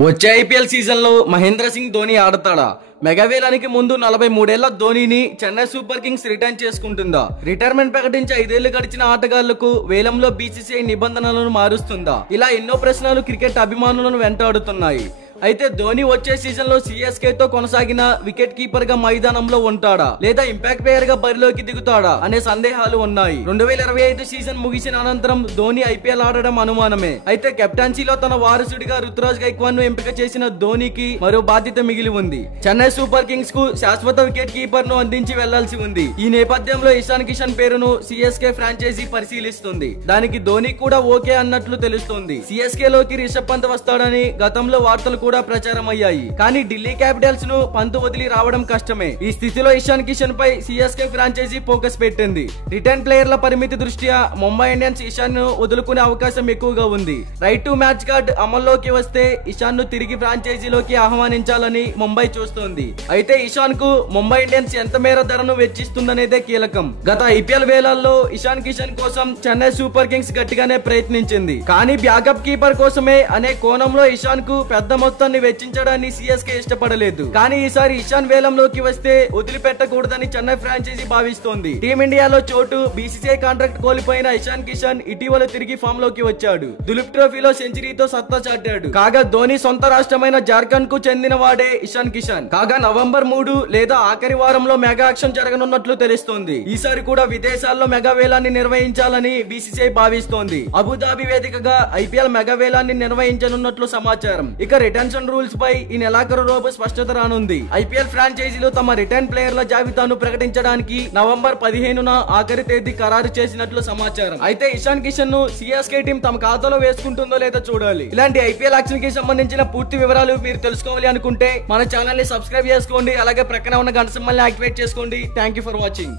వచ్చే IPL season లో మహేంద్ర సింగ్ ధోని ఆడతాడా? మెగావేలానికి ముందు 43 ఏళ్ల ధోనిని చెన్నై సూపర్ కింగ్స్ రిటర్న్ చేసుకుంటుందా? రిటైర్మెంట్ ప్రకటించి 5 ఏళ్లు గడిచిన ఆటగాళ్లకు వేలంలో బీసీసీఐ నిబంధనలను మారుస్తుందా? ఇలా ఎన్నో ప్రశ్నలు క్రికెట్ అభిమానులను వెంటాడుతున్నాయి. అయితే ధోని వచ్చే సీజన్ లో సిఎస్కే తో కొనసాగిన వికెట్ కీపర్ గా మైదానంలో ఉంటాడా లేదా ఇంపాక్ట్ ప్లేయర్ గా బరిలోకి దిగుతాడా అనే సందేహాలు ఉన్నాయి. 2025 సీజన్ ముగిసిన అనంతరం ధోని ఐపీఎల్ ఆడడం అనుమానమే. అయితే కెప్టెన్సీలో తన వారసుడిగా రుతురాజ్ గైక్వాడ్ ను ఎంపిక చేసిన ధోనికి మరో బాధ్యత మిగిలి ఉంది. చెన్నై సూపర్ కింగ్స్ కు శాశ్వత వికెట్ కీపర్ ను అందించి వెళ్లాల్సి ఉంది. ఈ నేపథ్యంలో ఇషాన్ కిషన్ పేరును సిఎస్కే ఫ్రాంచైజీ పరిశీలిస్తుంది. దానికి ధోని కూడా ఓకే అన్నట్లు తెలుస్తోంది. సిఎస్కే లోకి రిషబ్ పంత్ వస్తాడని గతంలో వార్తలు కూడా ప్రచారం అయ్యాయి. కానీ ఢిల్లీ క్యాపిటల్స్ ను పంత్ వదిలి రావడం కష్టమే. ఈ స్థితిలో ఇషాన్ కిషన్ పై సిఎస్కే ఫ్రాంచైజీ ఫోకస్ పెట్టింది. రిటర్న్ ప్లేయర్ల పరిమితి దృష్ట్యా ముంబై ఇండియన్స్ ఇషాన్ ను వదులుకునే అవకాశం ఎక్కువగా ఉంది. రైట్ టు మ్యాచ్ కార్డ్ అమల్లోకి వస్తే ఇషాన్ ను తిరిగి ఫ్రాంచైజీలోకి ఆహ్వానించాలని ముంబై చూస్తోంది. అయితే ఇషాన్ కు ముంబై ఇండియన్స్ ఎంత మేర ధరను వెచ్చిస్తుందనేదే కీలకం. గత ఐపీఎల్ వేళల్లో ఇషాన్ కిషన్ కోసం చెన్నై సూపర్ కింగ్స్ గట్టిగానే ప్రయత్నించింది. కానీ బ్యాకప్ కీపర్ కోసమే అనే కోణంలో ఇషాన్ కు పెద్ద మొత్తాన్ని వెచ్చించడాన్ని సిఎస్కే ఇష్టపడలేదు. కానీ ఈసారి ఇషాన్ వేలంలోకి వస్తే వదిలిపెట్టకూడదని చెన్నై ఫ్రాంచైజీ భావిస్తోంది. టీమిండియాలో చోటు బీసీసీఐ కాంట్రాక్ట్ కోల్పోయిన ఇషాన్ కిషన్ ఇటీవల తిరిగి ఫామ్ లోకి వచ్చాడు. దులీప్ ట్రోఫీలో సెంచరీతో సత్తా చాటాడు. కాగా ధోని సొంత రాష్ట్రమైన జార్ఖండ్ కు చెందిన వాడే ఇషాన్ కిషన్. కాగా నవంబర్ 3 లేదా ఆఖరి వారంలో మెగా యాక్షన్ జరగనున్నట్లు తెలుస్తోంది. ఈసారి కూడా విదేశాల్లో మెగా వేలాన్ని నిర్వహించాలని బీసీసీఐ భావిస్తోంది. అబుదాబి వేదికగా ఐపీఎల్ మెగా వేలాన్ని నిర్వహించనున్నట్లు సమాచారం. ఇక రిటర్న్స్ రూల్స్ పై ఈ నెలాఖరు లోపు స్పష్టత రానుంది. ఐపీఎల్ ఫ్రాంచైజీలు తమ రిటర్న్ ప్లేయర్ల జాబితాను ప్రకటించడానికి నవంబర్ 15న ఆఖరి తేదీ ఖరారు చేసినట్లు సమాచారం. అయితే ఇషాన్ కిషన్ ను సిఎస్కే టీం తమ ఖాతాలో వేసుకుంటుందో లేదో చూడాలి. ఇలాంటి ఐపీఎల్ యాక్షన్ కి సంబంధించిన పూర్తి వివరాలు మీరు తెలుసుకోవాలి అనుకుంటే మన ఛానల్ ని సబ్స్క్రైబ్ చేసుకోండి. అలాగే ప్రక్కన ఉన్న గంట సింబల్ ని యాక్టివేట్ చేసుకోండి. Thank you for watching.